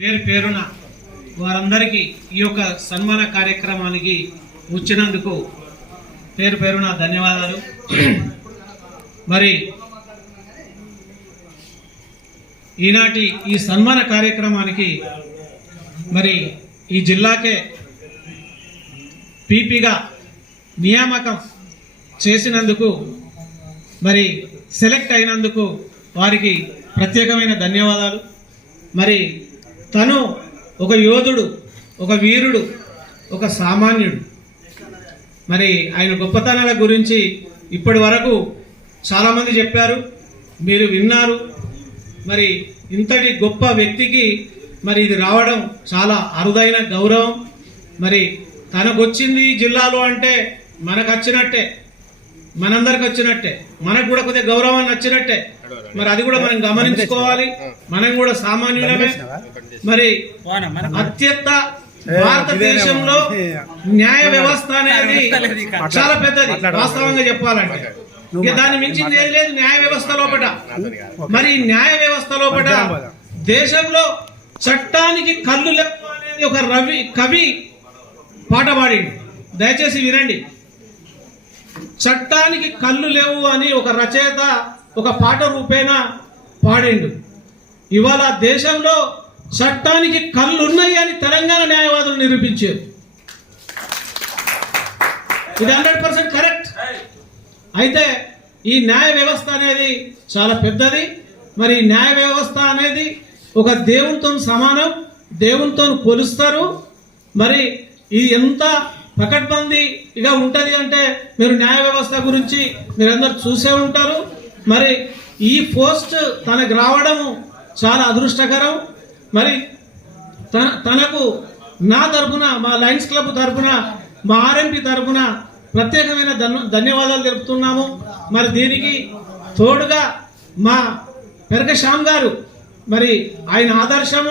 పేరు పేరున వారందరికీ ఈ యొక్క సన్మాన కార్యక్రమానికి వచ్చినందుకు పేరు పేరున ధన్యవాదాలు. మరి ఈనాటి ఈ సన్మాన కార్యక్రమానికి మరి ఈ జిల్లాకే పీపీగా నియామకం చేసినందుకు మరి సెలెక్ట్ అయినందుకు వారికి ప్రత్యేకమైన ధన్యవాదాలు. మరి తను ఒక యోధుడు, ఒక వీరుడు, ఒక సామాన్యుడు. మరి ఆయన గొప్పతనాల గురించి ఇప్పటి వరకు చాలామంది చెప్పారు, మీరు విన్నారు. మరి ఇంతటి గొప్ప వ్యక్తికి మరి ఇది రావడం చాలా అరుదైన గౌరవం. మరి తనకు వచ్చింది జిల్లాలో అంటే మనకు వచ్చినట్టే, మనందరికి వచ్చినట్టే, మనకు కూడా కొద్దిగా గౌరవాన్ని వచ్చినట్టే. మరి అది కూడా మనం గమనించుకోవాలి. మనం కూడా సామాన్యులమే. మరి అత్యంత భారతదేశంలో న్యాయ వ్యవస్థ అనేది చాలా పెద్దది. వాస్తవంగా చెప్పాలంటే దాన్ని మించింది ఏం లేదు న్యాయ వ్యవస్థ లోపల. మరి న్యాయ వ్యవస్థ లోపల దేశంలో చట్టానికి కళ్ళు లేవు అనేది ఒక కవి పాట పాడిండు, దయచేసి వినండి. చట్టానికి కళ్ళు లేవు అని ఒక రచయిత ఒక పాట రూపేణ పాడిండు. ఇవాళ దేశంలో చట్టానికి కళ్ళు ఉన్నాయి అని తెలంగాణ న్యాయవాదులు నిరూపించారు. ఇది 100% కరెక్ట్. అయితే ఈ న్యాయ వ్యవస్థ అనేది చాలా పెద్దది. మరి న్యాయ వ్యవస్థ అనేది ఒక దేవునితో సమానం, దేవునితో కొలుస్తారు. మరి ఇది ఎంత పకడ్బందీగా ఉంటుంది అంటే మీరు న్యాయ వ్యవస్థ గురించి మీరందరూ చూసే ఉంటారు. మరి ఈ పోస్ట్ తనకు రావడము చాలా అదృష్టకరం. మరి తనకు నా తరఫున, మా లయన్స్ క్లబ్ తరఫున, మా ఆర్ఎంపీ తరఫున ప్రత్యేకమైన ధన్యవాదాలు తెలుపుతున్నాము. మరి దీనికి తోడుగా మా పెరక శ్యామ్ గారు, మరి ఆయన ఆదర్శము.